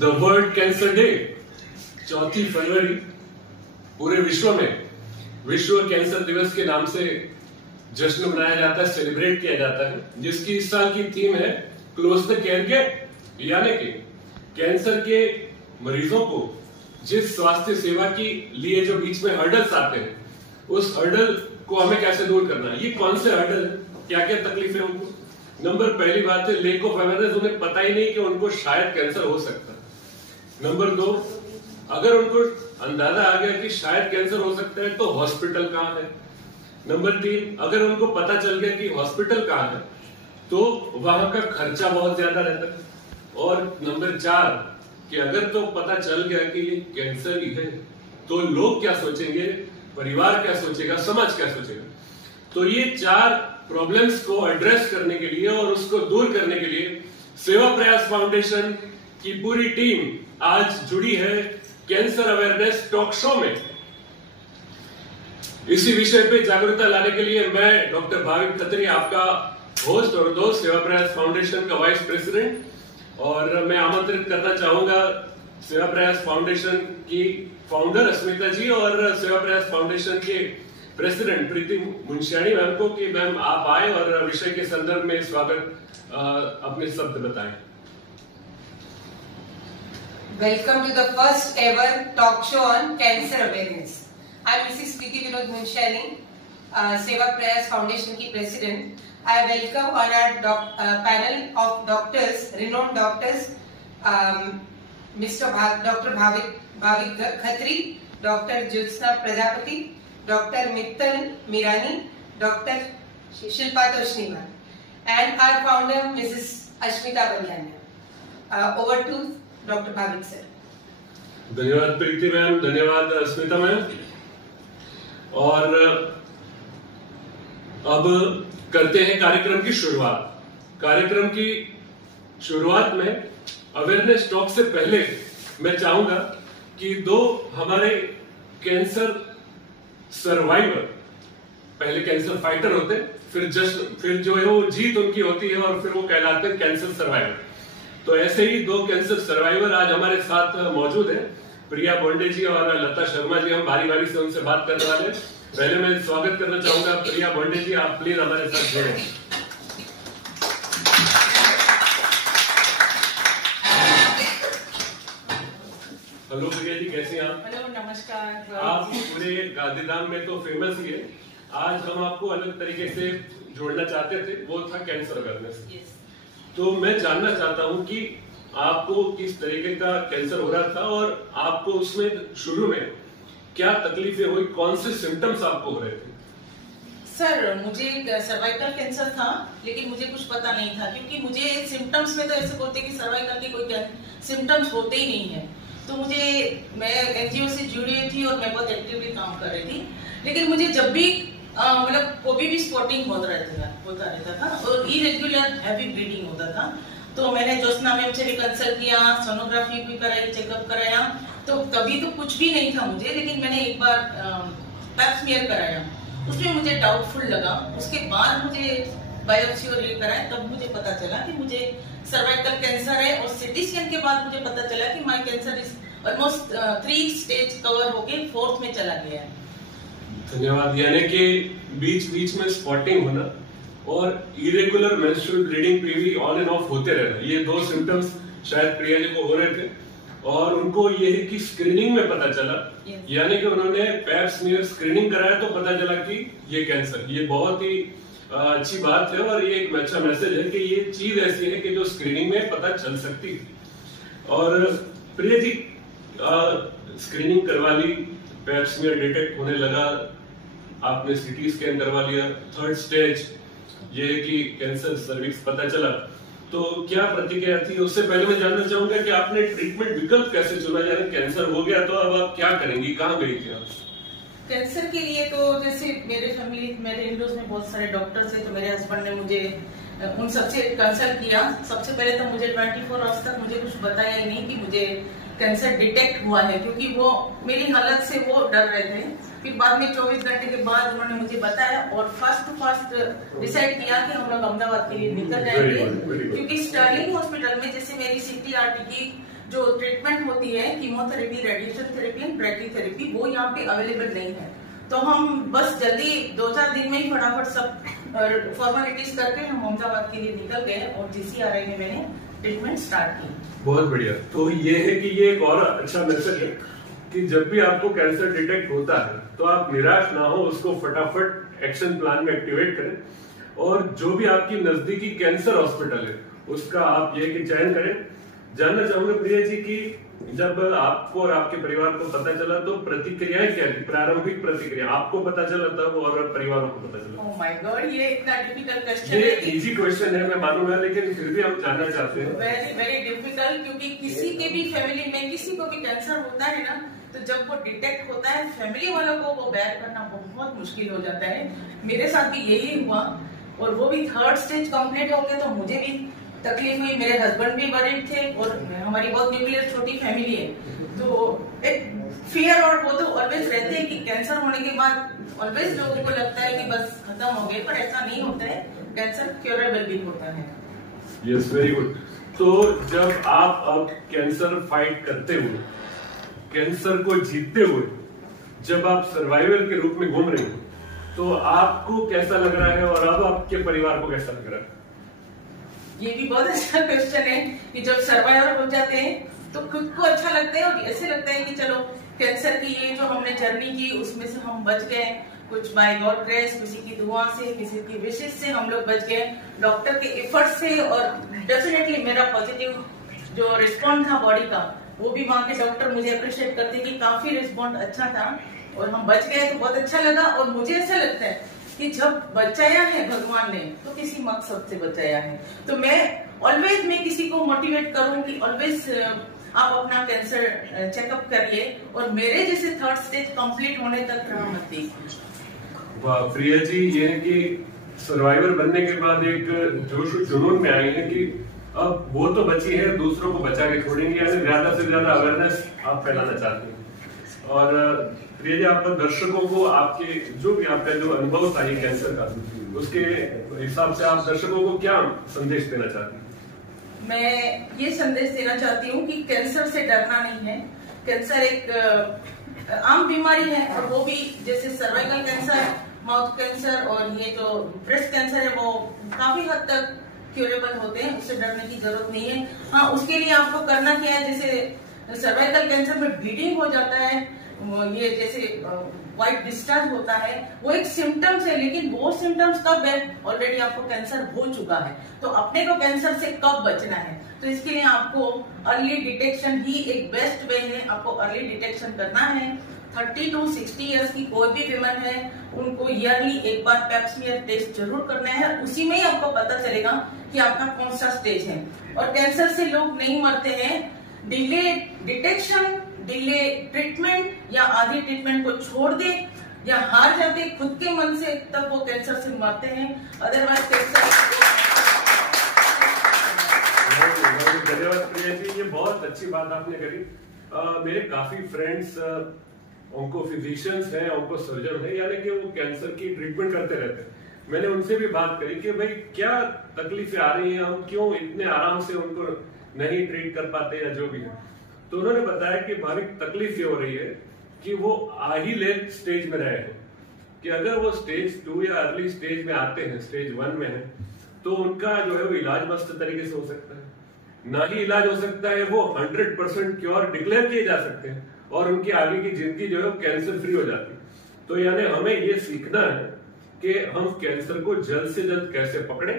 The world cancer day 4 फरवरी पूरे विश्व में विश्व कैंसर दिवस के नाम से जश्न मनाया जाता है, सेलिब्रेट किया जाता है, जिसकी इस साल की थीम है क्लोज द केयर गैप, यानी कि कैंसर के मरीजों को जिस स्वास्थ्य सेवा के लिए जो बीच में हर्डल्स आते हैं, उस हर्डल को हमें कैसे दूर करना है। ये कौन से हर्डल है, क्या क्या तकलीफें उनको। नंबर पहली बात है लेक ऑफ अवेयरनेस, उन्हें पता ही नहीं कि उनको शायद कैंसर हो सकता है। नंबर 2, अगर उनको अंदाजा आ गया कि शायद कैंसर हो सकता है तो हॉस्पिटल कहाँ है। नंबर 3, अगर उनको पता चल गया कि हॉस्पिटल कहाँ है तो वहां का खर्चा बहुत ज्यादा रहता है। और नंबर 4, कि अगर तो पता चल गया कि ये कैंसर ही है तो लोग क्या सोचेंगे, परिवार क्या सोचेगा, समाज क्या सोचेगा। तो ये 4 प्रॉब्लम्स को एड्रेस करने के लिए और उसको दूर करने के लिए सेवा प्रयास फाउंडेशन की पूरी टीम आज जुड़ी है कैंसर अवेयरनेस टॉक शो में। इसी विषय पे जागरूकता लाने के लिए मैं डॉक्टर भाविक खत्री, आपका होस्ट और दोस्त, सेवा प्रयास फाउंडेशन का वाइस प्रेसिडेंट, और मैं आमंत्रित करना चाहूंगा सेवा प्रयास फाउंडेशन की फाउंडर अस्मिता जी और सेवा प्रयास फाउंडेशन के प्रेसिडेंट प्रीति मुंशियाणी मैम को कि मैम आप आए और विषय के संदर्भ में स्वागत अपने शब्द बताएं। Welcome to the first ever talk show on cancer awareness. I am Mrs. Preeti Vinod Munshani, Seva Prayas Foundation की president. I welcome on our panel of doctors, renowned doctors, Dr. Bhavik Khatri, Dr. Jyotsna Prajapati, Dr. Mittal Mirani, Dr. Shilpa Toshniwal, and our founder Mrs. Ashmita Balyania. Over to doctor Bhavik sir. धन्यवाद प्रीति ma'am, धन्यवाद अस्मिता ma'am. और अब करते हैं कार्यक्रम की शुरुआत। कार्यक्रम की शुरुआत में अवेयरनेस टॉक से पहले मैं चाहूंगा कि 2 हमारे कैंसर सर्वाइवर, पहले कैंसर फाइटर होते, फिर जो है वो जीत उनकी होती है और फिर वो कहलाते हैं कैंसर सर्वाइवर। तो ऐसे ही 2 कैंसर सर्वाइवर आज हमारे साथ मौजूद हैं, प्रिया बोंडे जी और लता शर्मा जी। हम बारी बारी से उनसे बात करने वाले हैं। पहले मैं स्वागत करना चाहूंगा प्रिया बोंडे जी, आप प्लीज हमारे साथ जुड़े। हेलो प्रिया जी, कैसे हैं आप? हेलो, नमस्कार। आप पूरे गांधीधाम में तो फेमस ही है। आज हम आपको अलग तरीके से जोड़ना चाहते थे, वो था कैंसर अवेयरनेस। तो मैं जानना चाहता हूं कि आपको किस तरीके का कैंसर हो रहा था और आपको उसमें शुरू में क्या तकलीफें हुई, कौन से सिम्टम्स आपको हो रहे थे? सर, मुझे सर्वाइकल कैंसर था, लेकिन मुझे कुछ पता नहीं था, क्योंकि मुझे सिम्टम्स में तो ऐसे बोलते कि सर्वाइकल के कोई सिम्टम्स होते ही नहीं है। तो मैं एनजीओ से जुड़ी हुई थी और मैं बहुत एक्टिवली काम कर रही थी, लेकिन मुझे जब भी मतलब कोई भी स्पॉटिंग होता रहता था और इरेगुलर हैवी ब्लीडिंग होता था। तो मैंने ज्योत्सना मैम से भी कंसल्ट किया, सोनोग्राफी भी कराई, चेकअप कराया, तो तभी तो कुछ भी नहीं था मुझे। लेकिन मैंने एक बार पैप स्मीयर कराया, उसमें मुझे डाउटफुल लगा। उसके बाद मुझे बायोप्सी और ये कराया, तब मुझे पता चला कि मुझे सर्वाइकल कैंसर है। और सिटी स्कैन के बाद मुझे पता चला कि my cancer is almost 3 stage cover होके 4th में चला गया है। धन्यवाद। यानी कि बीच में स्पॉटिंग होना और इरेगुलर मेंस्ट्रुअल ब्लीडिंग भी ऑन एंड ऑफ होते रहना, ये 2 सिम्टम्स शायद प्रिया जी को हो रहे थे और उनको ये है कि स्क्रीनिंग में पता चला। यानी कि उन्होंने पैप स्मीयर स्क्रीनिंग कराया तो पता चला कि ये कैंसर। ये बहुत ही अच्छी बात है और ये एक अच्छा मैसेज है कि ये चीज ऐसी है कि जो स्क्रीनिंग में पता चल सकती है। और प्रिया जी, स्क्रीनिंग करवा ली, पैप स्मीयर डिटेक्ट होने लगा, आपने सिटी स्कैन करवा लिया, 3rd स्टेज ये है कि कैंसर सर्विक्स पता चला, तो क्या प्रतिक्रिया थी? उससे पहले मैं जानना चाहूंगा कि आपने ट्रीटमेंट विकल्प कैसे चुना? यानी कैंसर हो गया तो अब आप क्या करेंगी, कहाँ गई थी आप? कैंसर के लिए तो जैसे मेरे इंडोज में बहुत सारे डॉक्टर्स हैं, तो मेरे हस्बैंड ने मुझे उन सबसे कंसल्ट किया। सबसे पहले तो मुझे 24 आवर्स तक मुझे कुछ बताया ही नहीं कि मुझे कैंसर डिटेक्ट हुआ है, क्योंकि वो मेरी हालत से वो डर रहे थे। फिर बाद में 24 घंटे के बाद उन्होंने मुझे बताया और फास्ट डिसाइड किया कि हम लोग अहमदाबाद के लिए निकल जाएंगे, क्योंकि स्टर्लिंग हॉस्पिटल में जैसे मेरी CTRT की जो ट्रीटमेंट होती है chemotherapy, radiation therapy and brachytherapy, वो यहाँ पे अवेलेबल नहीं है। तो हम बस जल्दी 2-4 दिन में ही फटाफट सब फॉर्मेलिटीज करके हम अहमदाबाद के लिए निकल गए और GCRI में मैंने ट्रीटमेंट स्टार्ट की। बहुत बढ़िया। तो ये है कि ये एक और अच्छा मैसेज है कि जब भी आपको कैंसर डिटेक्ट होता है तो आप निराश ना हो, उसको फटाफट एक्शन प्लान में एक्टिवेट करें और जो भी आपकी नजदीकी कैंसर हॉस्पिटल है उसका आप ये कि चयन करें। जानना चाहूंगा प्रिया जी कि जब आपको और आपके परिवार को पता चला तो प्रतिक्रियाएं क्या थी, प्रारंभिक प्रतिक्रिया आपको पता चला तब और परिवार को पता चला? ओह माय गॉड, ये इतना डिफिकल्ट क्वेश्चन ये है। इजी क्वेश्चन है, मैं मालूम है, लेकिन फिर भी हम जानना चाहते हैं। वेरी वेरी डिफिकल्ट, क्योंकि किसी के भी फैमिली में किसी को भी कैंसर होता है ना, तो जब वो डिटेक्ट होता है फैमिली वालों को वो बेयर करना बहुत मुश्किल हो जाता है। मेरे साथ भी यही हुआ और वो भी 3rd स्टेज कंप्लीट हो गया, तो मुझे भी तकलीफ हुई। मेरे हस्बैंड भी वरीड थे और हमारी बहुत न्यूक्लियर छोटी फैमिली है, तो एक फियर और वो तो ऑलवेज रहते हैं कि कैंसर होने के बाद ऑलवेज लोगों को लगता है कि बस खत्म हो गए, पर ऐसा नहीं होता है, कैंसर क्योरेबल भी होता है। Yes, very good. तो जब आप अब कैंसर फाइट करते हुए, कैंसर को जीतते हुए, जब आप सर्वाइवर के रूप में घूम रहे हो, तो आपको कैसा लग रहा है और अब आपके परिवार को कैसा लग रहा है? ये भी बहुत अच्छा क्वेश्चन है कि जब सर्वाइवर हो जाते हैं तो खुद को अच्छा लगता है और ऐसे लगता है कि चलो कैंसर की ये जो हमने जर्नी की उसमें से हम बच गए, कुछ बाय गॉड ग्रेस, किसी की दुआ से, किसी की विशेष से हम लोग बच गए, डॉक्टर के एफर्ट से। और डेफिनेटली मेरा पॉजिटिव जो रिस्पॉन्ड था बॉडी का, वो भी वहाँ के डॉक्टर मुझे अप्रिशिएट करते कि काफी रिस्पॉन्ड अच्छा था और हम बच गए, तो बहुत अच्छा लगा। और मुझे ऐसा लगता है कि जब बचाया है भगवान ने तो किसी मकसद से बचाया है। तो मैं ऑलवेज किसी को मोटिवेट करूं कि ऑलवेज आप अपना कैंसर चेकअप करिए और मेरे जैसे 3rd स्टेज कंप्लीट होने तक राह मत देखिए। वाह प्रिया जी, ये है कि सर्वाइवर बनने के बाद एक जोश जुनून में आई है कि अब वो तो बची है, दूसरों को बचा के छोड़ेंगे, यानी ज्यादा से ज्यादा अवेयरनेस आप फैलाना चाहते हैं। और प्रिया जी, आप दर्शकों को आपके जो भी आपका जो अनुभव था ये कैंसर का, उसके हिसाब से आप दर्शकों को क्या संदेश देना चाहती हैं? मैं ये संदेश देना चाहती हूँ कि कैंसर से डरना नहीं है। कैंसर एक आम बीमारी है और वो भी जैसे सर्वाइकल कैंसर, माउथ कैंसर और ये जो ब्रेस्ट कैंसर है वो काफी हद तक क्यूरेबल होते हैं, उससे डरने की जरूरत नहीं है। हाँ, उसके लिए आपको करना क्या है, जैसे सर्वाइकल कैंसर में ब्लीडिंग हो जाता है, ये जैसे व्हाइट डिस्चार्ज होता है, वो एक सिम्टम्स है, लेकिन वो सिम्टम्स कब है, ऑलरेडी आपको कैंसर हो चुका है। तो अपने को कैंसर से कब बचना है, तो इसके लिए आपको अर्ली डिटेक्शन ही एक बेस्ट वे है। आपको अर्ली डिटेक्शन करना है। 30 to 60 ईयर्स की कोई भी विमन है, उनको ईयरली एक बार पैप्समियर टेस्ट जरूर करना है। उसी में ही आपको पता चलेगा कि आपका कौन सा स्टेज है। और कैंसर से लोग नहीं मरते हैं, डिले डिटेक्शन, डिले ट्रीटमेंट या आधी ट्रीटमेंट को छोड़ दे या हार जाते खुद के मन से, तब वो कैंसर से मरते हैं। Otherwise cancer. धन्यवाद प्रिया जी, ये बहुत अच्छी बात आपने करी। मेरे काफी फ्रेंड्स उनको फिजिशियंस हैं, उनको सर्जन है, यानी कि वो कैंसर की ट्रीटमेंट करते रहते हैं। मैंने उनसे भी बात करी कि भाई क्या तकलीफें आ रही हैं, हम क्यों इतने आराम से उनको नहीं ट्रीट कर पाते या जो भी है। तो उन्होंने बताया कि भारी तकलीफ ये हो रही है कि वो आ ही लेट स्टेज में रहे हैं, कि अगर वो स्टेज 2 या अर्ली स्टेज में आते हैं, स्टेज 1 में है, तो उनका जो है वो इलाज मस्त तरीके से हो सकता है। ना ही इलाज हो सकता है, वो 100% क्योर डिक्लेयर किए जा सकते हैं और उनकी आगे की जिंदगी जो है वो कैंसर फ्री हो जाती है। तो यानी हमें ये सीखना है कि हम कैंसर को जल्द से जल्द कैसे पकड़ें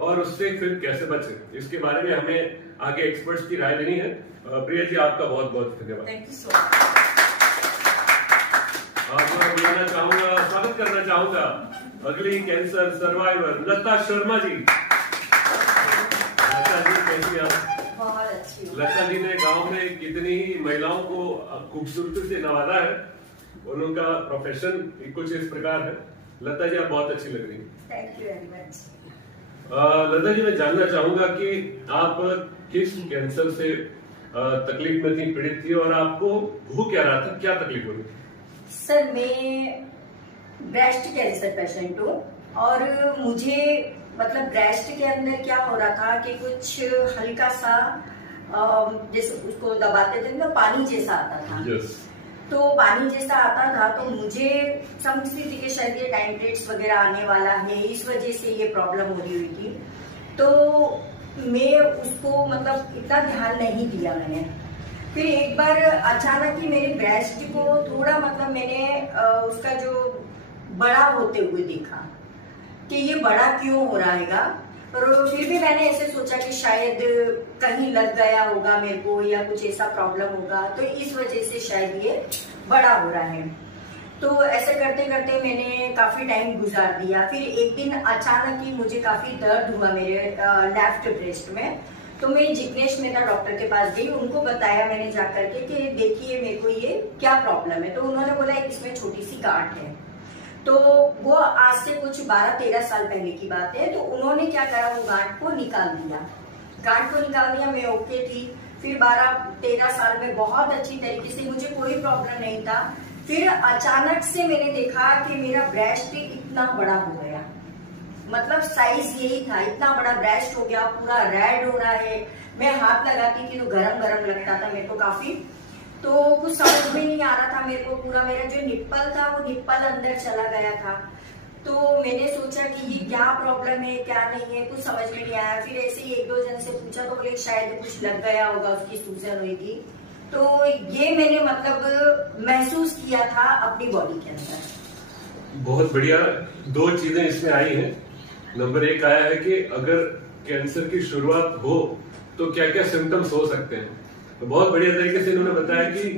और उससे फिर कैसे बचें। इसके बारे में हमें आगे एक्सपर्ट्स की राय लेनी है। प्रिया जी, आपका बहुत बहुत धन्यवाद। Thank you so much. आपका चाहूंगा, स्वागत करना चाहूंगा अगली कैंसर सर्वाइवर लता शर्मा जी। लता जी कैसी आप? बहुत अच्छी। लता जी ने गांव में कितनी ही महिलाओं को खूबसूरती से नवाजा है और उनका प्रोफेशन कुछ इस प्रकार है। लता जी, आप बहुत अच्छी लग रही हैं। Thank you very much. Lata ji, मैं जानना चाहूंगा कि आप किस कैंसर से तकलीफ में थी, पीड़ित थी और आपको हो क्या रहा था, क्या तकलीफ हो रही थी? सर, मैं ब्रेस्ट कैंसर पेशेंट हूँ और मुझे मतलब ब्रेस्ट के अंदर क्या हो रहा था कि कुछ हल्का सा जैसे उसको दबाते थे तो पानी जैसा आता था। yes. तो पानी जैसा आता था तो मुझे समझती थी कि शायद ये टाइम पीरियड्स वगैरह आने वाला है, इस वजह से ये प्रॉब्लम हो रही हुई थी। तो मैं उसको मतलब इतना ध्यान नहीं दिया मैंने। फिर एक बार अचानक ही मेरे ब्रेस्ट को थोड़ा मतलब मैंने उसका जो बड़ा होते हुए देखा कि ये बड़ा क्यों हो रहा है। पर फिर भी मैंने ऐसे सोचा कि शायद कहीं लग गया होगा मेरे को या कुछ ऐसा प्रॉब्लम होगा, तो इस वजह से शायद ये बड़ा हो रहा है। तो ऐसे करते करते मैंने काफी टाइम गुजार दिया। फिर एक दिन अचानक ही मुझे काफी दर्द हुआ मेरे लेफ्ट ब्रेस्ट में। तो मैं जिग्नेश मेहता डॉक्टर के पास गई, उनको बताया मैंने जाकर के कि देखिए मेरे को ये क्या प्रॉब्लम है। तो उन्होंने बोला इसमें छोटी सी गांठ है। तो वो आज से कुछ 12-13 साल पहले की बात है। तो उन्होंने क्या करा, वो गांठ को निकाल दिया। गांठ को निकाल दिया, मैं ओके थी। फिर 12-13 साल में बहुत अच्छी तरीके से, मुझे कोई प्रॉब्लम नहीं था। फिर अचानक से मैंने देखा कि मेरा ब्रेस्ट इतना बड़ा हो गया, मतलब साइज यही था, इतना बड़ा ब्रेस्ट हो गया, पूरा रेड हो रहा है। मैं हाथ लगाती थी तो गरम गरम लगता था मेरे को काफी। तो कुछ समझ में नहीं आ रहा था मेरे को, पूरा मेरा जो निप्पल था वो निप्पल अंदर चला गया था। तो मैंने सोचा कि ये क्या प्रॉब्लम है क्या नहीं है, कुछ समझ में नहीं आया। फिर ऐसे ही 1-2 जन से पूछा तो बोले शायद कुछ लग गया होगा, उसकी सूजन हुई थी। तो ये मैंने मतलब महसूस किया था अपनी बॉडी के अंदर। बहुत बढ़िया। 2 चीजें इसमें आई हैं। नंबर 1 आया है कि अगर कैंसर की शुरुआत हो तो क्या क्या सिम्टम्स हो सकते हैं। तो बहुत बढ़िया तरीके से इन्होंने बताया कि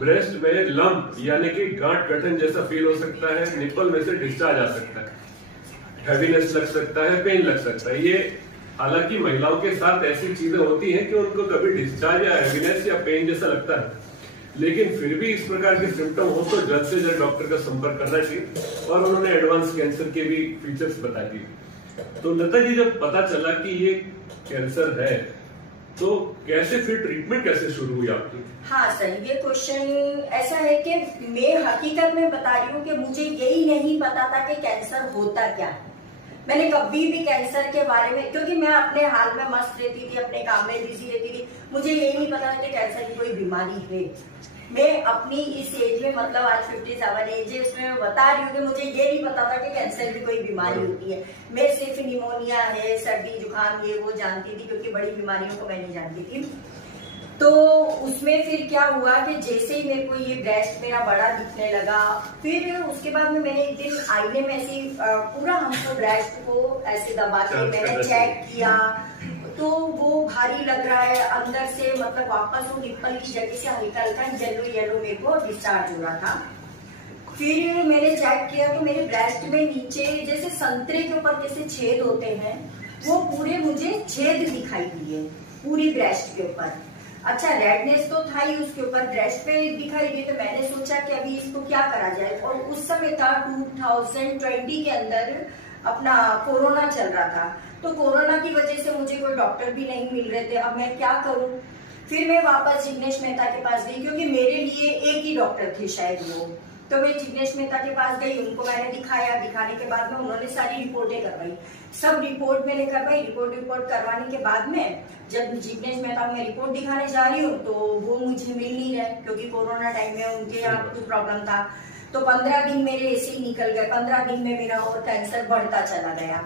ब्रेस्ट में लंप यानी कि गांठ गठन जैसा फील हो सकता है, निप्पल में से डिस्चार्ज आ सकता है, हैवीनेस लग सकता है, पेन लग सकता है। ये हालांकि महिलाओं के साथ ऐसी चीजें होती हैं कि उनको कभी डिस्चार्ज या हैवीनेस या पेन जैसा लगता है, लेकिन फिर भी इस प्रकार के सिम्टम हो तो जल्द से जल्द डॉक्टर का संपर्क करना चाहिए। और उन्होंने एडवांस कैंसर के भी फीचर्स बता दिए। तो लता जी, जब पता चला कि ये कैंसर है तो कैसे फिर ट्रीटमेंट कैसे शुरू हुई आपकी? हाँ सर, ये क्वेश्चन ऐसा है कि मैं हकीकत में बता रही हूँ कि मुझे यही नहीं पता था कि कैंसर होता क्या है। मैंने कभी भी कैंसर के बारे में, क्योंकि मैं अपने हाल में मस्त रहती थी, अपने काम में बिजी रहती थी, मुझे यही नहीं पता था कि कैंसर की कोई बीमारी है। मैं अपनी इस एज में, मतलब आज 57 एज है, उसमें मैं बता रही हूँ कि मुझे ये नहीं पता था कि कैंसर की कोई बीमारी होती है। मैं सिर्फ निमोनिया है, सर्दी जुकाम ये वो जानती थी, क्योंकि बड़ी बीमारियों को मैं नहीं जानती थी। तो उसमें फिर क्या हुआ कि जैसे ही मेरे को ये ब्रेस्ट मेरा बड़ा दिखने लगा, फिर उसके बाद में मैंने एक दिन आईने में ऐसे पूरा हमको ब्रेस्ट को ऐसे दबा के मैंने चेक किया, तो वो भारी लग रहा है अंदर से, मतलब वापस वो निप्पल की जगह से हल्का हल्का येलो येलो मेरे को डिस्चार्ज हो रहा था। फिर मैंने चेक किया तो मेरे ब्रेस्ट में नीचे जैसे संतरे के ऊपर कैसे छेद होते हैं, वो पूरे मुझे छेद दिखाई दिए पूरी ब्रेस्ट के ऊपर। अच्छा, रेडनेस तो था ही उसके ऊपर, ब्रेस्ट पे दिखाई दी। तो मैंने सोचा कि अभी इसको क्या करा जाए। और उस समय था 2020 के अंदर अपना कोरोना चल रहा था, तो कोरोना की वजह से मुझे कोई डॉक्टर भी नहीं मिल रहे थे। अब मैं क्या करूं? फिर मैं वापस जिग्नेश मेहता के पास गई, क्योंकि मेरे लिए एक ही डॉक्टर थे शायद वो। तो मैं जिग्नेश मेहता के पास गई, उनको मैंने दिखाया। दिखाने के बाद में उन्होंने सारी रिपोर्टें करवाई, सब रिपोर्ट मैंने करवाई। रिपोर्ट करवाने के बाद में जब जिग्नेश मेहता को मैं रिपोर्ट दिखाने जा रही हूँ तो वो मुझे मिल नहीं रहे, क्योंकि कोरोना टाइम में उनके यहाँ कुछ प्रॉब्लम था। तो 15 दिन मेरे ऐसे ही निकल गए। 15 दिन में मेरा और कैंसर बढ़ता चला गया।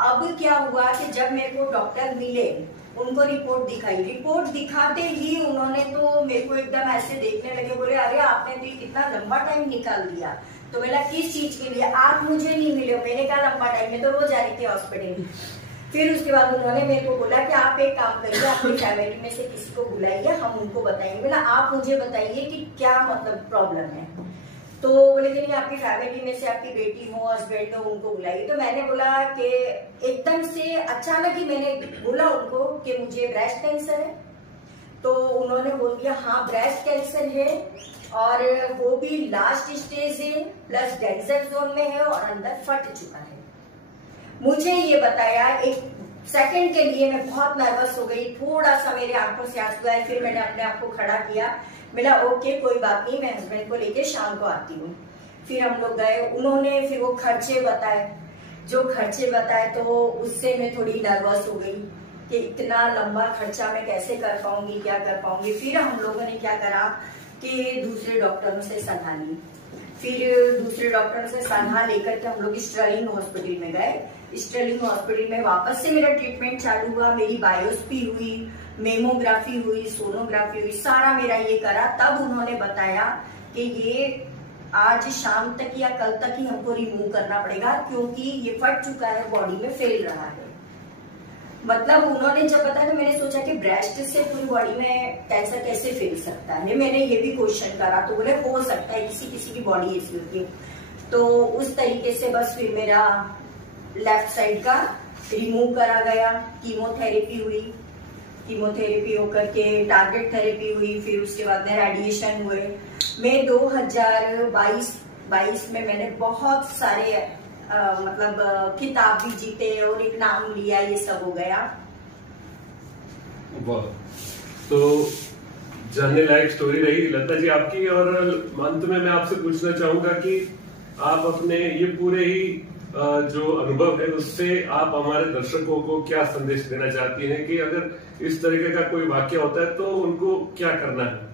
अब क्या हुआ कि जब मेरे को डॉक्टर मिले, उनको रिपोर्ट दिखाई, रिपोर्ट दिखाते ही उन्होंने तो मेरे को एकदम ऐसे देखने लगे, बोले अरे आपने तो कितना लंबा टाइम निकाल दिया। तो बोला किस चीज के लिए? आप मुझे नहीं मिले। मैंने कहा लंबा टाइम में तो रोज आ रही थी हॉस्पिटल। फिर उसके बाद उन्होंने मेरे को बोला कि आप एक काम करिए, अपनी फैमिली में से किसी को बुलाइए, हम उनको बताएंगे। बोला आप मुझे बताइए कि क्या मतलब प्रॉब्लम है। तो बोले कि नहीं, आपकी फैमिली में से आपकी बेटी हो, हस्बैंड हो, उनको बुलाइए। तो मैंने बोला कि एकदम से अचानक ही मैंने बोला उनको कि मुझे ब्रेस्ट कैंसर है। तो उन्होंने बोल दिया हाँ ब्रेस्ट कैंसर है, और वो भी लास्ट स्टेज है, प्लस डेंजर जोन में है और अंदर फट चुका है। मुझे ये बताया, एक सेकंड के लिए मैं बहुत नर्वस हो गई, थोड़ा सा मेरे आंखों से आंसू आए। फिर मैंने अपने आप को खड़ा किया, बोला ओके कोई बात नहीं, मैं हस्बैंड को लेके शाम को आती हूँ। फिर हम लोग गए, उन्होंने फिर वो खर्चे बताए, जो खर्चे बताए तो उससे मैं थोड़ी नर्वस हो गई। कि इतना लंबा खर्चा मैं कैसे कर पाऊंगी, क्या कर पाऊंगी। फिर हम लोगों ने क्या करा कि दूसरे डॉक्टरों से सलाह ली। फिर दूसरे डॉक्टरों से सलाह लेकर के हम लोग स्टर्लिंग हॉस्पिटल में गए। स्टर्लिंग हॉस्पिटल में वापस से मेरा ट्रीटमेंट चालू हुआ। मेरी बायोप्सी हुई, मेमोग्राफी हुई, सोनोग्राफी हुई, सारा मेरा ये करा। तब उन्होंने बताया कि ये आज शाम तक या कल तक ही हमको रिमूव करना पड़ेगा, क्योंकि ये फट चुका है, बॉडी में फैल रहा है। मतलब उन्होंने जब बताया तो मैंने सोचा कि ब्रेस्ट से पूरी बॉडी में कैंसर कैसे फैल सकता है। मैंने ये भी क्वेश्चन करा तो बोले हो सकता है, किसी किसी की बॉडी ऐसी होती है। तो उस तरीके से बस फिर मेरा लेफ्ट साइड का रिमूव करा गया। कीमोथेरेपी हुई, कीमोथेरेपी होकर के टारगेट थेरेपी हुई, फिर उसके बाद में रेडिएशन हुए। मैं 2022 में मैंने बहुत सारे मतलब खिताब भी जीते और एक नाम लिया, ये सब हो गया। वाह, तो जानने लायक स्टोरी रही लता जी आपकी। और अंत में मैं आपसे पूछना चाहूंगा कि आप अपने ये पूरे ही जो अनुभव है उससे आप हमारे दर्शकों को क्या संदेश देना चाहती हैं कि अगर इस तरीके का कोई वाक्य होता है तो उनको क्या करना है?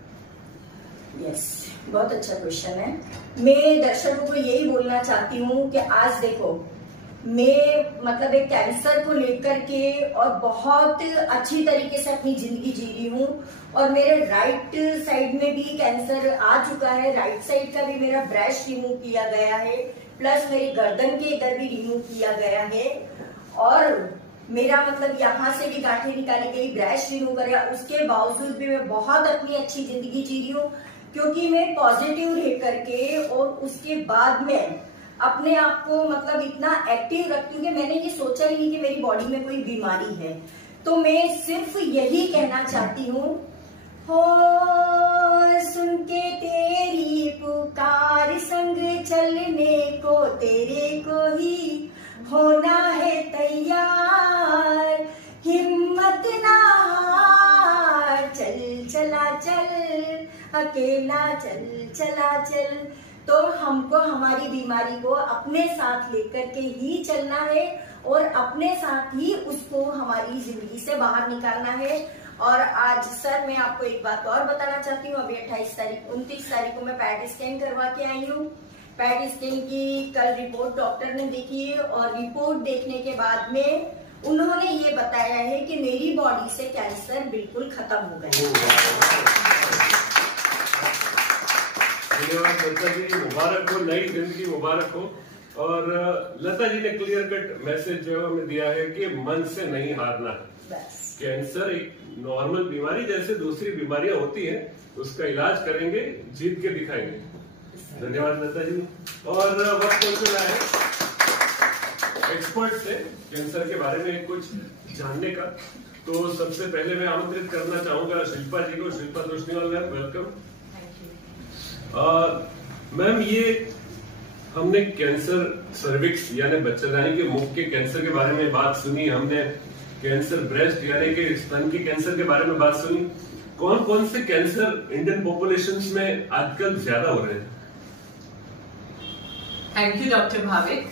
यस, बहुत अच्छा क्वेश्चन है। मैं दर्शकों को यही बोलना चाहती हूँ कि आज देखो, मैं मतलब एक कैंसर को लेकर के और बहुत अच्छी तरीके से अपनी जिंदगी जी रही हूँ। और मेरे राइट साइड में भी कैंसर आ चुका है। राइट साइड का भी मेरा ब्रेस्ट रिमूव किया गया है, प्लस मेरी गर्दन के इधर भी रिमूव किया गया है। और मेरा मतलब यहाँ से भी गांठें निकाली गई, ब्रेस्ट रिमूव कर गया। उसके बावजूद भी मैं बहुत अपनी अच्छी जिंदगी जी रही हूँ, क्योंकि मैं पॉजिटिव रह करके और उसके बाद में अपने आप को मतलब इतना एक्टिव रखती हूँ कि मैंने ये सोचा ही नहीं कि मेरी बॉडी में कोई बीमारी है। तो मैं सिर्फ यही कहना चाहती हूँ, हो सुन के तेरी पुकार, संग चलने को तेरे को ही होना है तैयार। हिम्मत ना हार, चल चला चल, अकेला चल चला चल। तो हमको हमारी बीमारी को अपने साथ लेकर के ही चलना है और अपने साथ ही उसको हमारी जिंदगी से बाहर निकालना है। और आज सर मैं आपको एक बात और बताना चाहती हूँ। अभी 29 तारीख को मैं पैट स्कैन करवा के आई हूँ। पैट स्कैन की कल रिपोर्ट डॉक्टर ने देखी है और रिपोर्ट देखने के बाद में उन्होंने ये बताया है कि मेरी बॉडी से कैंसर बिल्कुल खत्म हो गया। धन्यवाद लता जी, मुबारक हो, नई जिंदगी मुबारक हो। और लता जी ने क्लियर कट मैसेज जो हमें दिया है कि मन से नहीं हारना। कैंसर एक नॉर्मल बीमारी जैसे दूसरी बीमारियां होती हैं, उसका इलाज करेंगे, जीत के दिखाएंगे। धन्यवाद लता जी। और वक्त हो चुका है एक्सपर्ट से कैंसर के बारे में कुछ जानने का। तो सबसे पहले मैं आमंत्रित करना चाहूंगा शिल्पा जी को। Shilpa Toshniwal ma'am, welcome. Ma'am, ये हमने कैंसर सर्विक्स यानी बच्चेदानी के मुख के कैंसर के बारे में बात सुनी, हमने कैंसर ब्रेस्ट यानी कि स्तन के कैंसर के बारे में बात सुनी। कौन कौन से कैंसर इंडियन पॉपुलेशन में आजकल ज्यादा हो रहे हैं? Thank you doctor Bhavik.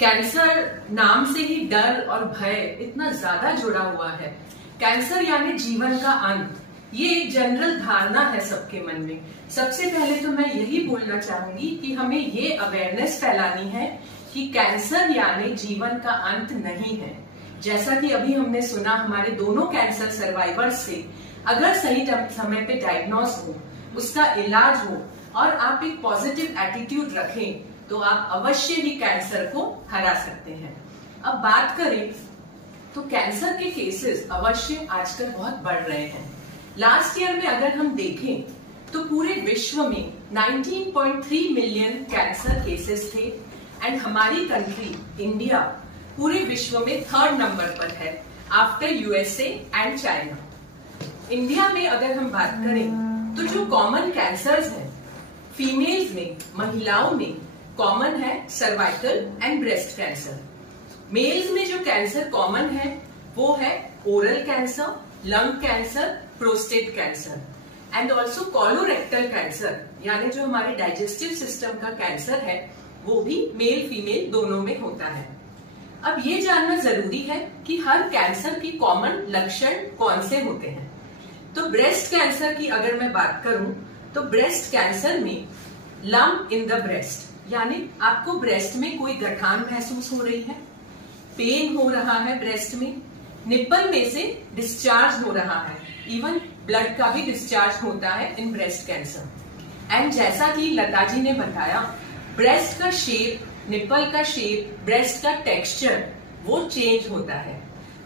Cancer नाम से ही डर और भय इतना ज्यादा जुड़ा हुआ है। कैंसर यानी जीवन का अंत, ये एक जनरल धारणा है सबके मन में। सबसे पहले तो मैं यही बोलना चाहूंगी कि हमें ये अवेयरनेस फैलानी है कि कैंसर यानी जीवन का अंत नहीं है। जैसा कि अभी हमने सुना हमारे दोनों कैंसर सर्वाइवर्स से, अगर सही समय पे डायग्नोस हो, उसका इलाज हो और आप एक पॉजिटिव एटीट्यूड रखें तो आप अवश्य ही कैंसर को हरा सकते हैं। अब बात करें तो कैंसर के केसेस अवश्य आजकल बहुत बढ़ रहे हैं। लास्ट ईयर में अगर हम देखें तो पूरे विश्व में 19.3 मिलियन कैंसर केसेस थे एंड हमारी कंट्री इंडिया पूरे विश्व में 3rd नंबर पर है after USA and China. India में अगर हम बात करें तो जो कॉमन कैंसर्स हैं फीमेल्स में, महिलाओं में कॉमन है cervical and breast cancer. Males में जो कैंसर कॉमन है वो है oral cancer, lung cancer, prostate cancer and also colorectal cancer, यानी जो हमारे डाइजेस्टिव सिस्टम का कैंसर है वो भी मेल फीमेल दोनों में होता है। अब ये जानना जरूरी है कि हर कैंसर की कॉमन लक्षण कौन से होते हैं। तो ब्रेस्ट कैंसर की अगर मैं बात करूं तो ब्रेस्ट कैंसर में लम्प इन द ब्रेस्ट, यानी आपको ब्रेस्ट में कोई गठान महसूस हो रही है, पेन हो रहा है ब्रेस्ट में, निप्पल में से डिस्चार्ज हो रहा है, इवन ब्लड का भी डिस्चार्ज होता है इन ब्रेस्ट कैंसर। एंड जैसा कि लता जी ने बताया, ब्रेस्ट का शेप, निप्पल का शेप, ब्रेस्ट का टेक्सचर वो चेंज होता है।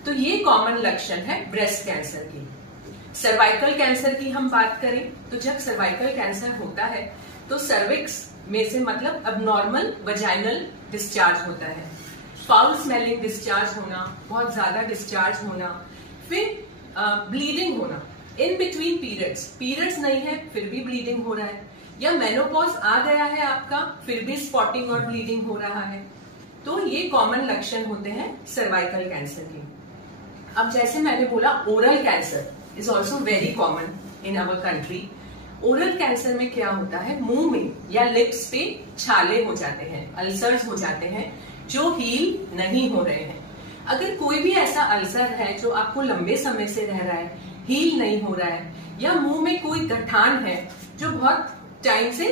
तो ये कॉमन लक्षण है ब्रेस्ट कैंसर की। सर्वाइकल कैंसर की हम बात करें तो जब सर्वाइकल कैंसर होता है तो सर्विक्स में से मतलब अबनॉर्मल वजाइनल डिस्चार्ज होता है, फाउल स्मेलिंग डिस्चार्ज होना, बहुत ज्यादा डिस्चार्ज होना, फिर ब्लीडिंग होना इन बिटवीन पीरियड्स नहीं है फिर भी ब्लीडिंग हो रहा है, या मेनोपॉज आ गया है आपका फिर भी स्पॉटिंग और ब्लीडिंग हो रहा है। तो ये कॉमन लक्षण होते हैं सर्वाइकल कैंसर के। अब जैसे मैंने बोला, oral cancer is also very common in our country. Oral cancer में क्या होता है, मुंह में या लिप्स पे छाले हो जाते हैं, अल्सर्स हो जाते हैं जो हील नहीं हो रहे हैं। अगर कोई भी ऐसा अल्सर है जो आपको लंबे समय से रह रहा है, हील नहीं हो रहा है, या मुंह में कोई गठान है जो बहुत टाइम से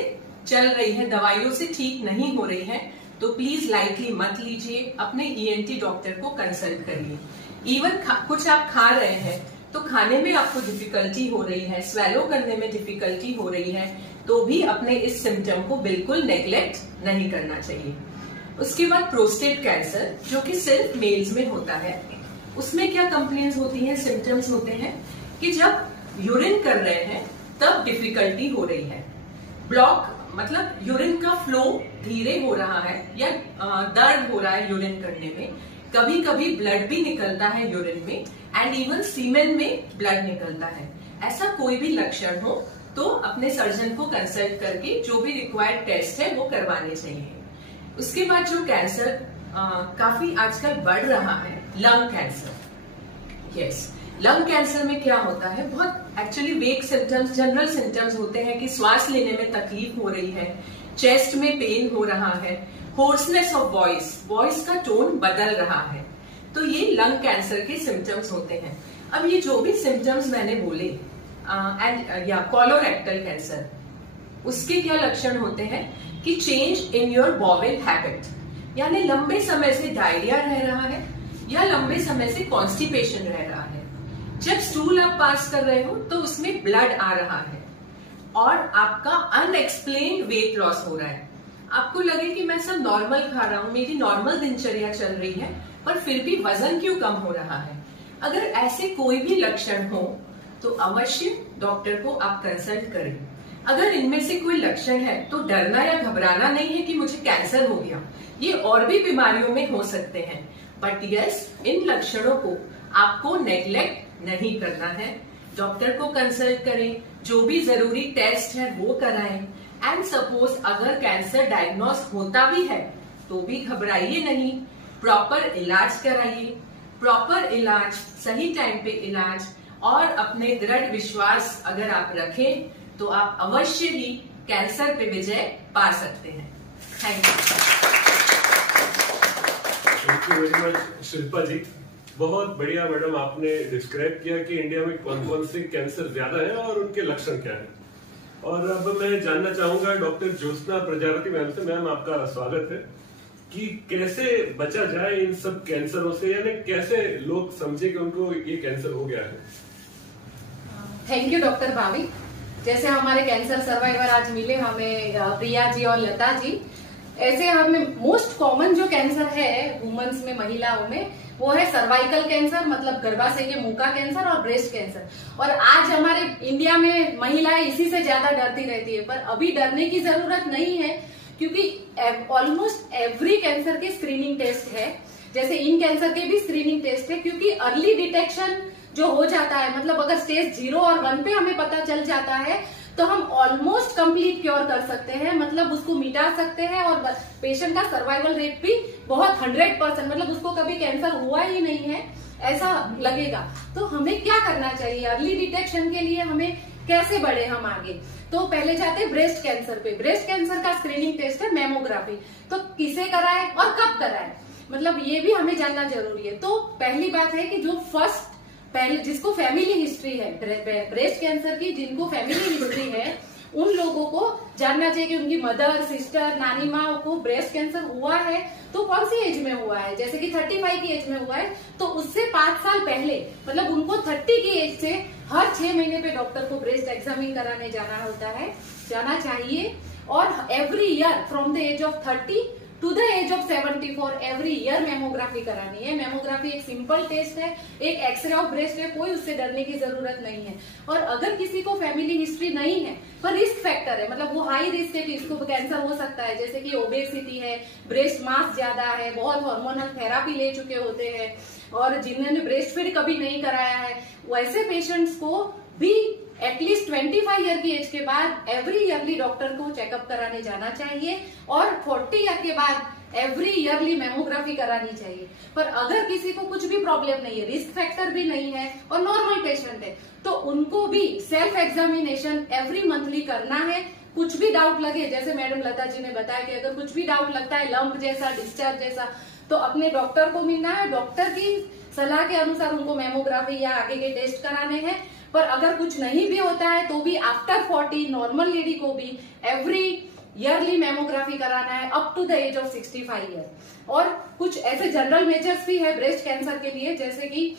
चल रही है, दवाइयों से ठीक नहीं हो रही है, तो प्लीज लाइटली मत लीजिए, अपने ENT डॉक्टर को कंसल्ट करिए। इवन कुछ आप खा रहे हैं तो खाने में आपको डिफिकल्टी हो रही है, स्वेलो करने में डिफिकल्टी हो रही है, तो भी अपने इस सिम्टम को बिल्कुल नेग्लेक्ट नहीं करना चाहिए। उसके बाद प्रोस्टेट कैंसर जो कि सिर्फ मेल्स में होता है, उसमें क्या कंप्लेंट्स होती हैं, सिम्टम्स होते हैं कि जब यूरिन कर रहे हैं तब डिफिकल्टी हो रही है, ब्लॉक मतलब यूरिन का फ्लो धीरे हो रहा है, या दर्द हो रहा है यूरिन करने में, कभी कभी ब्लड भी निकलता है यूरिन में, एंड इवन सीमेन में ब्लड निकलता है। ऐसा कोई भी लक्षण हो तो अपने सर्जन को कंसल्ट करके जो भी रिक्वायर्ड टेस्ट है वो करवाने चाहिए। उसके बाद जो कैंसर काफी आजकल बढ़ रहा है, lung cancer. Yes, lung cancer में क्या होता है, बहुत एक्चुअली वेग सिम्टम्स, जनरल सिम्टम्स होते हैं कि श्वास लेने में तकलीफ हो रही है, चेस्ट में पेन हो रहा है, होर्सनेस ऑफ वॉइस का टोन बदल रहा है, तो ये लंग कैंसर के सिम्टम्स होते हैं। अब ये जो भी सिम्टम्स मैंने बोले या कोलोरेक्टल कैंसर, उसके क्या लक्षण होते हैं कि change in your bowel habit, यानी लंबे समय से डायरिया रह रहा है या लंबे समय से कॉन्स्टिपेशन रह रहा है। जब स्टूल आप पास कर रहे हो तो उसमें ब्लड आ रहा है और आपका अनएक्सप्लेन्ड वेट लॉस हो रहा है। आपको लगे कि मैं सब नॉर्मल खा रहा हूँ, मेरी नॉर्मल दिनचर्या चल रही है, पर फिर भी वजन क्यों कम हो रहा है। अगर ऐसे कोई भी लक्षण हो तो अवश्य डॉक्टर को आप कंसल्ट करें। अगर इनमें से कोई लक्षण है तो डरना या घबराना नहीं है कि मुझे कैंसर हो गया, ये और भी बीमारियों में हो सकते हैं, बट यस, इन लक्षणों को आपको नेग्लेक्ट नहीं करना है। डॉक्टर को कंसल्ट करें, जो भी जरूरी टेस्ट है वो कराएं, एंड सपोज अगर कैंसर डायग्नोस होता भी है तो भी घबराइए नहीं, प्रॉपर इलाज कराइए। प्रॉपर इलाज, सही टाइम पे इलाज और अपने दृढ़ विश्वास अगर आप रखें तो आप अवश्य ही कैंसर पे विजय पा सकते हैं। Thank you very much Shilpa ji, बहुत बढ़िया मैडम, आपने डिस्क्राइब किया कि इंडिया में कौन कौन से कैंसर ज्यादा है और उनके लक्षण क्या है। और अब मैं जानना चाहूंगा डॉक्टर ज्योत्सना प्रजापति मैम से। मैम, आपका स्वागत है कि कैसे बचा जाए इन सब कैंसरों से, यानी कैसे लोग समझे कि उनको ये कैंसर हो गया है। थैंक यू डॉक्टर भाभी। जैसे हमारे कैंसर सर्वाइवर आज मिले हमें, प्रिया जी और लता जी, ऐसे हमें मोस्ट कॉमन जो कैंसर है वुमेन्स में, महिलाओं में, वो है सर्वाइकल कैंसर, मतलब गर्भाशय के मुंह का कैंसर, और ब्रेस्ट कैंसर। और आज हमारे इंडिया में महिलाएं इसी से ज्यादा डरती रहती है, पर अभी डरने की जरूरत नहीं है, क्योंकि ऑलमोस्ट एवरी कैंसर के स्क्रीनिंग टेस्ट है। जैसे इन कैंसर के भी स्क्रीनिंग टेस्ट है, क्योंकि अर्ली डिटेक्शन जो हो जाता है, मतलब अगर स्टेज 0 और 1 पे हमें पता चल जाता है तो हम ऑलमोस्ट कंप्लीट क्योर कर सकते हैं, मतलब उसको मिटा सकते हैं, और पेशेंट का सर्वाइवल रेट भी बहुत 100%, मतलब उसको कभी कैंसर हुआ ही नहीं है ऐसा लगेगा। तो हमें क्या करना चाहिए अर्ली डिटेक्शन के लिए, हमें कैसे बढ़े हम आगे। तो पहले जाते हैं ब्रेस्ट कैंसर पे। ब्रेस्ट कैंसर का स्क्रीनिंग टेस्ट है मैमोग्राफी। तो किसे कराएं और कब कराएं? मतलब ये भी हमें जानना जरूरी है। तो पहली बात है कि जो पहले जिसको फैमिली हिस्ट्री है ब्रेस्ट कैंसर की, जिनको फैमिली हिस्ट्री है, उन लोगों को जानना चाहिए कि उनकी मदर, सिस्टर, नानी माँ को ब्रेस्ट कैंसर हुआ है तो कौन सी एज में हुआ है। जैसे कि 35 की एज में हुआ है तो उससे 5 साल पहले, मतलब उनको 30 की एज से हर 6 महीने पे डॉक्टर को ब्रेस्ट एग्जामिन कराने जाना चाहिए। और every year from the age of 30 to the age of 74 every year mammography करानी है। मेमोग्राफी एक सिंपल टेस्ट है, एक एक्सरे ऑफ ब्रेस्ट है, कोई उससे डरने की जरूरत नहीं है। और अगर किसी को फैमिली हिस्ट्री नहीं है पर रिस्क फैक्टर है, मतलब वो हाई रिस्क है कि इसको कैंसर हो सकता है, जैसे कि ओबेसिटी है, ब्रेस्ट मास ज्यादा है, बहुत हार्मोनल थेरापी ले चुके होते हैं और जिन्होंने ब्रेस्ट फीड कभी नहीं कराया है, वैसे पेशेंट्स को भी एटलीस्ट 25 ईयर की एज के बाद एवरी ईयरली डॉक्टर को चेकअप कराने जाना चाहिए और 40 ईयर के बाद एवरी ईयरली मेमोग्राफी करानी चाहिए। पर अगर किसी को कुछ भी प्रॉब्लम नहीं है, रिस्क फैक्टर भी नहीं है और नॉर्मल पेशेंट है, तो उनको भी सेल्फ एग्जामिनेशन एवरी मंथली करना है। कुछ भी डाउट लगे, जैसे मैडम लता जी ने बताया कि अगर कुछ भी डाउट लगता है, लंप जैसा, डिस्चार्ज जैसा, तो अपने डॉक्टर को मिलना है। डॉक्टर की सलाह के अनुसार उनको मेमोग्राफी या आगे के टेस्ट कराने हैं। पर अगर कुछ नहीं भी होता है तो भी आफ्टर 40 नॉर्मल लेडी को भी एवरी ईयरली मेमोग्राफी कराना है up to the age of 65 year. और कुछ ऐसे जनरल मेजर्स भी है ब्रेस्ट कैंसर के लिए, जैसे कि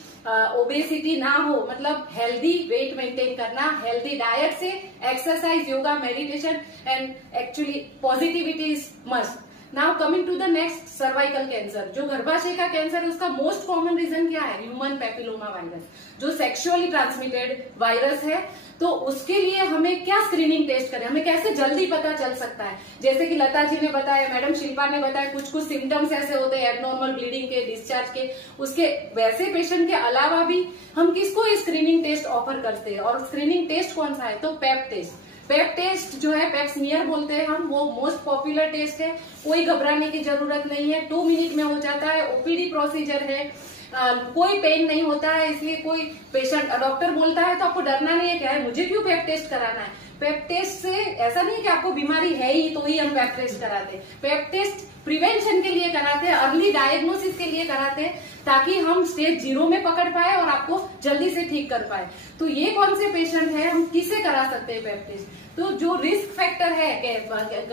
ओबेसिटी ना हो, मतलब हेल्दी वेट मेंटेन करना, हेल्दी डाइट से, exercise, yoga, meditation and actually positivity is must. Now coming to the next, cervical cancer. जो गर्भाशय का कैंसर है उसका मोस्ट कॉमन रीजन क्या है? ह्यूमन पैपिलोमा वायरस, जो सेक्सुअली ट्रांसमिटेड वायरस है। तो उसके लिए हमें क्या स्क्रीनिंग टेस्ट करें, हमें कैसे जल्दी पता चल सकता है? जैसे कि लता जी ने बताया, मैडम शिल्पा ने बताया, कुछ सिम्टम्स ऐसे होते हैं एबनॉर्मल ब्लीडिंग के, डिस्चार्ज के, उसके वैसे पेशेंट के अलावा भी हम किसको स्क्रीनिंग टेस्ट ऑफर करते हैं। और स्क्रीनिंग टेस्ट कौन सा है? तो पेप टेस्ट। पेप टेस्ट जो है, पेप स्मीयर बोलते हैं हम, वो मोस्ट पॉपुलर टेस्ट है। कोई घबराने की जरूरत नहीं है, 2 मिनट में हो जाता है, ओपीडी प्रोसीजर है, कोई पेन नहीं होता है। इसलिए कोई पेशेंट, डॉक्टर बोलता है तो आपको डरना नहीं है, क्या है मुझे क्यों पेप टेस्ट कराना है। पेप टेस्ट से ऐसा नहीं कि आपको बीमारी है ही तो ही हम पेप टेस्ट कराते हैं। पेप टेस्ट प्रिवेंशन के लिए कराते हैं, अर्ली डायग्नोसिस के लिए कराते हैं, ताकि हम स्टेज 0 में पकड़ पाए और आपको जल्दी से ठीक कर पाए। तो ये कौन से पेशेंट है, हम किसे करा सकते हैं पेप टेस्ट? तो जो रिस्क फैक्टर है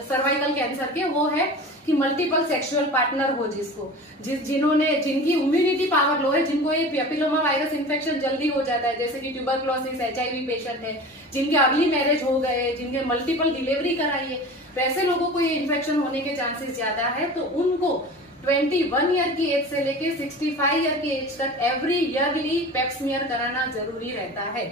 सर्वाइकल कैंसर के, वो है कि मल्टीपल सेक्सुअल पार्टनर हो, जिनकी इम्यूनिटी पावर लो है, जिनको ये पैपिलोमा वायरस इन्फेक्शन जल्दी हो जाता है, जैसे कि ट्यूबरक्लोसिस, HIV पेशेंट है, जिनके अर्ली मैरिज हो गए, जिनके मल्टीपल डिलीवरी कराई है, वैसे लोगों को ये इन्फेक्शन होने के चांसेस ज्यादा है। तो उनको 21 ईयर की एज से लेके 65 ईयर की एज तक एवरी ईयरली पेप स्मीयर कराना जरूरी रहता है।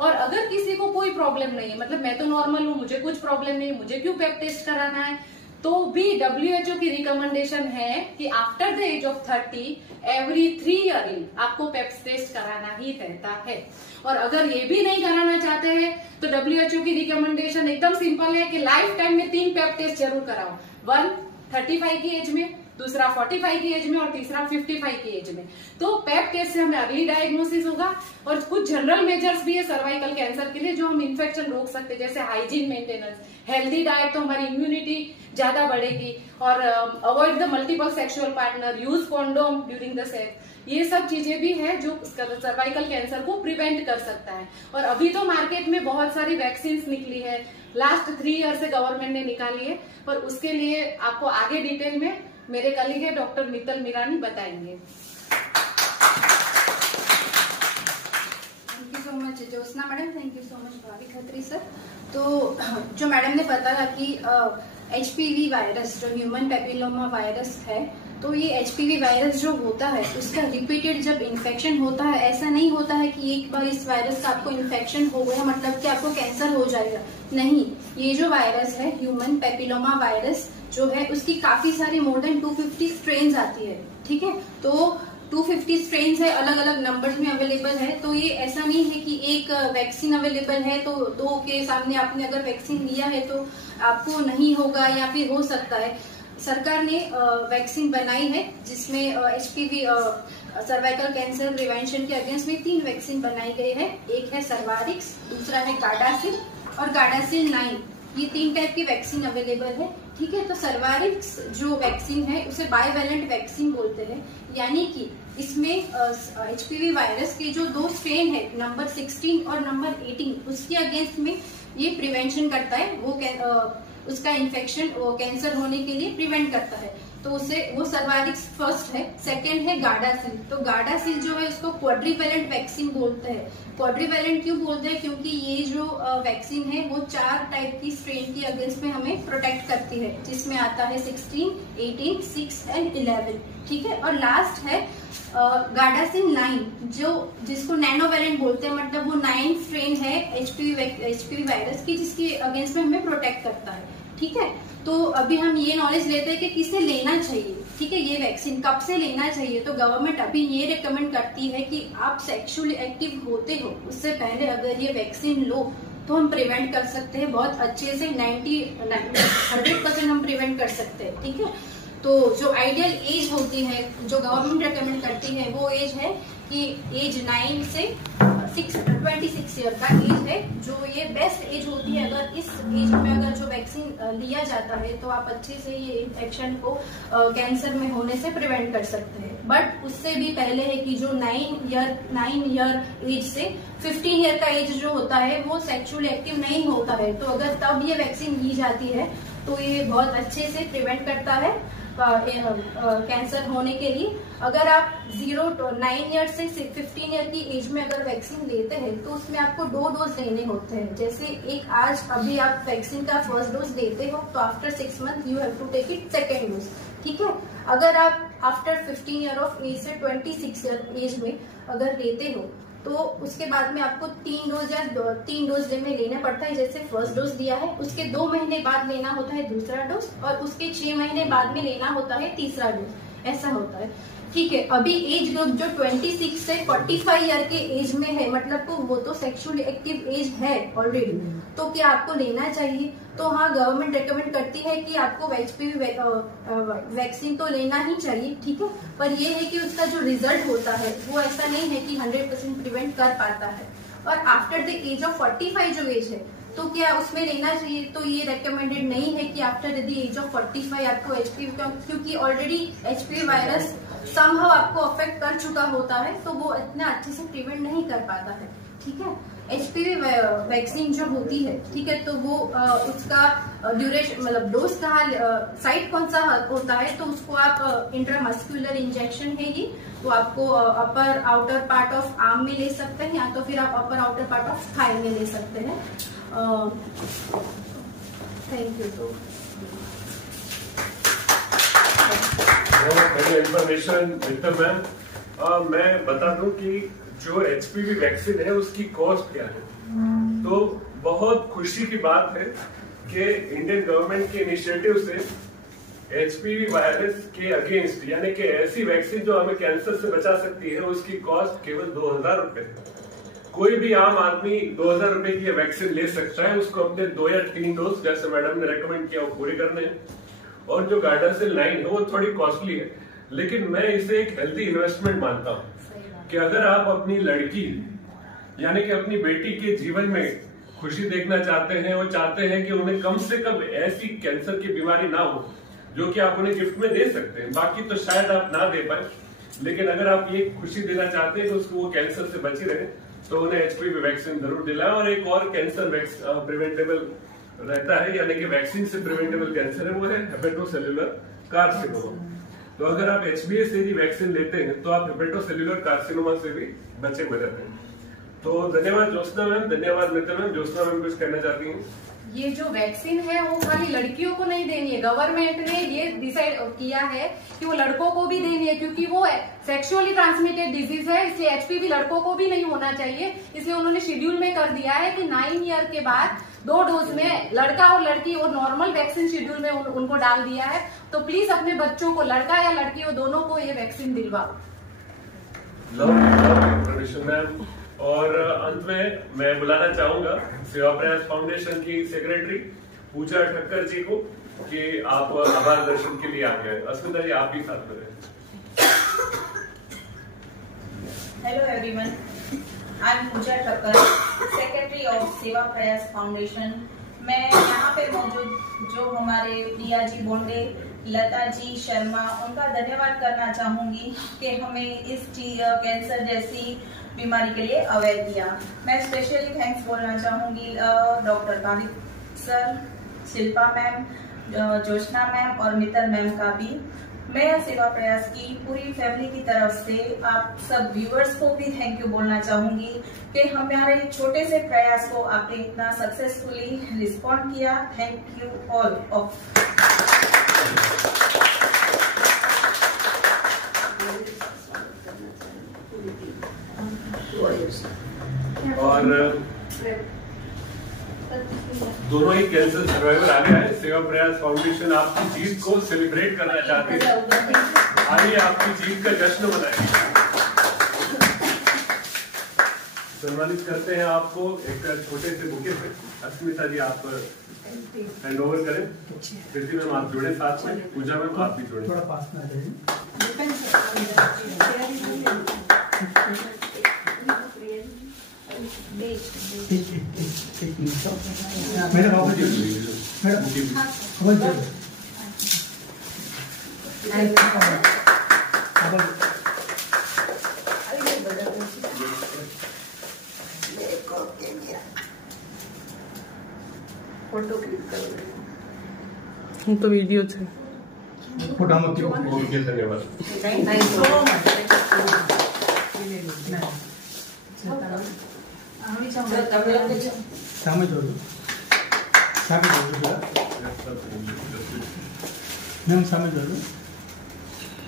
और अगर किसी को कोई प्रॉब्लम नहीं है, मतलब मैं तो नॉर्मल हूँ, मुझे कुछ प्रॉब्लम नहीं, मुझे क्यों पेप टेस्ट कराना है, तो भी WHO की रिकमेंडेशन है कि after the age of 30 every 3 yearly आपको पेप टेस्ट कराना ही रहता है। और अगर ये भी नहीं कराना चाहते हैं तो WHO की रिकमेंडेशन एकदम सिंपल है कि लाइफ टाइम में 3 पेप टेस्ट जरूर कराओ। 1 35 की एज में, दूसरा 45 की एज में और तीसरा 55 की एज में। तो पेप टेस्ट से हमें अर्ली डायग्नोसिस होगा। और कुछ जनरल मेजर्स भी है सर्वाइकल कैंसर के लिए जो हम इन्फेक्शन रोक सकते हैं, जैसे हाइजीन मेंटेनेंस, हेल्दी डाइट, तो हमारी इम्यूनिटी ज्यादा बढ़ेगी, और avoid the multiple sexual partner, use condom during the sex. ये सब चीजें भी है जो सर्वाइकल कैंसर को प्रिवेंट कर सकता है। और अभी तो मार्केट में बहुत सारी वैक्सीन निकली है, लास्ट 3 ईयर से गवर्नमेंट ने निकाली है, पर उसके लिए आपको आगे डिटेल में मेरे कलीग है डॉक्टर मित्तल मीरानी बताएंगे। Thank you so much Jyotsna madam, thank you so much भाभी खत्री सर। तो जो मैडम ने बताया कि HPV वायरस, जो ह्यूमन पैपिलोमा वायरस है, तो ये HPV वायरस जो होता है उसका रिपीटेड जब इन्फेक्शन होता है, ऐसा नहीं होता है कि एक बार इस वायरस का आपको इन्फेक्शन हो गया मतलब कि आपको कैंसर हो जाएगा, नहीं। ये जो वायरस है ह्यूमन पैपिलोमा वायरस जो है, उसकी काफी सारी मोर देन 250 स्ट्रेन्स आती है, ठीक है। तो 250 स्ट्रेन्स है, अलग अलग नंबर्स में अवेलेबल है। तो ये ऐसा नहीं है कि एक वैक्सीन अवेलेबल है तो 2 के सामने आपने अगर वैक्सीन लिया है तो आपको नहीं होगा या फिर हो सकता है। सरकार ने वैक्सीन बनाई है जिसमें HPV सर्वाइकल कैंसर प्रिवेंशन के अगेंस्ट में 3 वैक्सीन बनाई गई है। एक है सर्वारिक्स, दूसरा है गार्डासिल और गार्डासिल 9। ये 3 टाइप की वैक्सीन अवेलेबल है, ठीक है। तो सर्वारिक्स जो वैक्सीन है उसे बाइवैलेंट वैक्सीन बोलते हैं, यानी कि इसमें HPV वायरस के जो 2 स्ट्रेन है, नंबर 16 और नंबर 18, उसके अगेंस्ट में ये प्रिवेंशन करता है, वो उसका इन्फेक्शन कैंसर होने के लिए प्रिवेंट करता है। तो उसे वो सर्वारिक्स फर्स्ट है। सेकंड है गार्डासिल। तो गार्डासिल जो है उसको क्वाड्रीवैलेंट वैक्सीन बोलते हैं। क्वाड्रीवैलेंट क्यों बोलते हैं? क्योंकि ये जो वैक्सीन है वो 4 टाइप की स्ट्रेन के अगेंस्ट में हमें प्रोटेक्ट करती है, जिसमें आता है 16, 18, 6 एंड 11, ठीक है। और लास्ट है गार्डासिल 9, जिसको नैनोवैलेंट बोलते हैं, मतलब वो 9 स्ट्रेन है HPV वायरस की, जिसके अगेंस्ट में हमें प्रोटेक्ट करता है, ठीक है। तो अभी हम ये नॉलेज लेते हैं कि किसे लेना चाहिए, ठीक है, ये वैक्सीन कब से लेना चाहिए। तो गवर्नमेंट अभी ये रिकमेंड करती है कि आप सेक्सुअली एक्टिव होते हो उससे पहले अगर ये वैक्सीन लो तो हम प्रिवेंट कर सकते हैं बहुत अच्छे से, 100% हम प्रिवेंट कर सकते हैं, ठीक है। तो जो आइडियल एज होती है, जो गवर्नमेंट रिकमेंड करती है, वो एज है कि एज 9 से 26 ईयर का एज है, जो ये बेस्ट एज होती है। अगर इस एज में अगर जो वैक्सीन लिया जाता है तो आप अच्छे से ये इन्फेक्शन को कैंसर में होने से प्रिवेंट कर सकते हैं। बट उससे भी पहले है कि जो 9 ईयर एज से 15 ईयर का एज जो होता है वो सेक्सुअली एक्टिव नहीं होता है, तो अगर तब ये वैक्सीन ली जाती है तो ये बहुत अच्छे से प्रिवेंट करता है कैंसर होने के लिए। अगर आप 9 ईयर से 15 ईयर की एज में अगर वैक्सीन लेते हैं तो उसमें आपको 2 डोज लेने होते हैं। जैसे एक आज अभी आप वैक्सीन का फर्स्ट डोज लेते हो तो after 6 month you have to take it second dose, ठीक है। अगर आप आफ्टर 15 ईयर ऑफ एज से 26 ईयर एज में अगर लेते हो तो उसके बाद में आपको 3 डोज में लेना पड़ता है। जैसे फर्स्ट डोज दिया है उसके 2 महीने बाद लेना होता है दूसरा डोज, और उसके 6 महीने बाद में लेना होता है तीसरा डोज, ऐसा होता है, ठीक है। अभी एज ग्रुप जो 26 से 45 ईयर के एज में है, मतलब तो वो तो सेक्सुअली एक्टिव एज है ऑलरेडी, तो क्या आपको लेना चाहिए? तो हाँ, गवर्नमेंट रेकमेंड करती है कि आपको HPV वैक्सीन तो लेना ही चाहिए, ठीक है। पर ये है कि उसका जो रिजल्ट होता है वो ऐसा नहीं है कि 100% प्रिवेंट कर पाता है। और आफ्टर द एज ऑफ 45 जो एज है तो क्या उसमें लेना चाहिए? तो ये रेकमेंडेड नहीं है कि आफ्टर द एज ऑफ 45 आपको HPV, क्योंकि ऑलरेडी HPV वायरस समहाउ आपको अफेक्ट कर चुका होता है, तो वो इतना अच्छे से प्रिवेंट नहीं कर पाता है, ठीक है। HPV वैक्सीन जो होती है, ठीक है, तो वो उसका ड्यूरेशन, मतलब डोज का साइट कौन सा होता है, तो उसको आप इंट्रामस्कुलर इंजेक्शन है ये, तो आपको अपर आउटर पार्ट ऑफ आर्म में ले सकते हैं, या तो फिर आप अपर आउटर पार्ट ऑफ थाई में ले सकते हैं। Thank you. तो इन्फॉर्मेशन मैम, मैं बता दूं कि जो HPV वैक्सीन है उसकी कॉस्ट क्या है। तो बहुत खुशी की बात है कि इंडियन गवर्नमेंट के इनिशिएटिव से HPV वायरस के अगेंस्ट, यानी कि ऐसी वैक्सीन जो हमें कैंसर से बचा सकती है, उसकी कॉस्ट केवल 2000 रुपए। कोई भी आम आदमी 2000 रुपए की वैक्सीन ले सकता है। उसको अपने 2 या 3 डोज, जैसे मैडम ने रेकमेंड किया, वो पूरे करने हैं। और जो गार्डासिल 9 है वो थोड़ी कॉस्टली है, लेकिन मैं इसे एक हेल्दी इन्वेस्टमेंट मानता हूँ कि अगर आप अपनी लड़की यानी कि अपनी बेटी के जीवन में खुशी देखना चाहते हैं, वो चाहते हैं कि उन्हें कम से कम ऐसी कैंसर की बीमारी ना हो जो कि आप उन्हें गिफ्ट में दे सकते हैं, बाकी तो शायद आप ना दे पाए, लेकिन अगर आप ये खुशी देना चाहते हैं कि उसको वो कैंसर से बची रहे, तो उन्हें HPV वैक्सीन जरूर दिलाएं। और एक और कैंसर प्रिवेंटेबल रहता है, यानी कि वैक्सीन से प्रिवेंटेबल कैंसर है, वो है हेपेटोसेल्युलर कार्सिनोमा। तो अगर आप HBA से ही वैक्सीन लेते हैं तो आप हेपेटोसेल्युलर कार्सिनोमा से भी बचे हुए रहते हैं। तो धन्यवाद ज्योत्सना मैम, धन्यवाद मित्र मैम। ज्योत्सना मैम कुछ कहना चाहती हैं? ये जो वैक्सीन है वो खाली लड़कियों को नहीं देनी है, गवर्नमेंट ने ये डिसाइड किया है कि वो लड़कों को भी देनी है, क्योंकि वो सेक्सुअली ट्रांसमिटेड डिजीज है, इसलिए HPV लड़कों को भी नहीं होना चाहिए। इसलिए उन्होंने शेड्यूल में कर दिया है कि 9 ईयर के बाद 2 डोज में लड़का और लड़की, और नॉर्मल वैक्सीन शेड्यूल में उनको डाल दिया है। तो प्लीज अपने बच्चों को, लड़का या लड़की हो, दोनों को ये वैक्सीन दिलवाओ। मैम, और अंत में मैं बुलाना चाहूंगा सेवा प्रयास फाउंडेशन की सेक्रेटरी पूजा ठक्कर जी को कि आप आभार दर्शन के लिए आ गए। अस्मिता जी, आप भी साथ में रहे। Hello everyone, I am Pooja Thakkar, secretary of Seva Prayas foundation. मैं यहाँ पे मौजूद जो हमारे प्रिया जी बोंडे, लता जी शर्मा, उनका धन्यवाद करना चाहूँगी कि हमें इस कैंसर जैसी बीमारी के लिए अवेयर किया। मैं स्पेशली थैंक्स बोलना चाहूँगी doctor Bhavik sir, Shilpa ma'am, Joshna ma'am और मित्तल मैम का भी। मैं सेवा प्रयास की पूरी फैमिली की तरफ से आप सब व्यूअर्स को भी थैंक यू बोलना चाहूंगी कि हमारे छोटे से प्रयास को आपने इतना सक्सेसफुली रिस्पॉन्ड किया। Thank you all of. और दोनों ही कैंसर सर्वाइवर आगे आए। सेवा प्रयास फाउंडेशन आपकी जीत को सेलिब्रेट करना चाहती है। आइए आपकी जीत का जश्न मनाएं। सम्मानित करते हैं आपको एक छोटे से बुके से। अस्मिता जी आप हैंड ओवर करें। कृति मैम आप जुड़े साथ में, पूजा मैम आप भी जुड़े। थोड़ा पास में आ जाइए। मैडम आप फोटो क्लिक करो। હું તો વિડિયો છે फोटो मत क्यों ओके धन्यवाद। Thank you so much. सामने जोड़ दो, सामने जोड़ दो, मैम सामने जोड़ दो।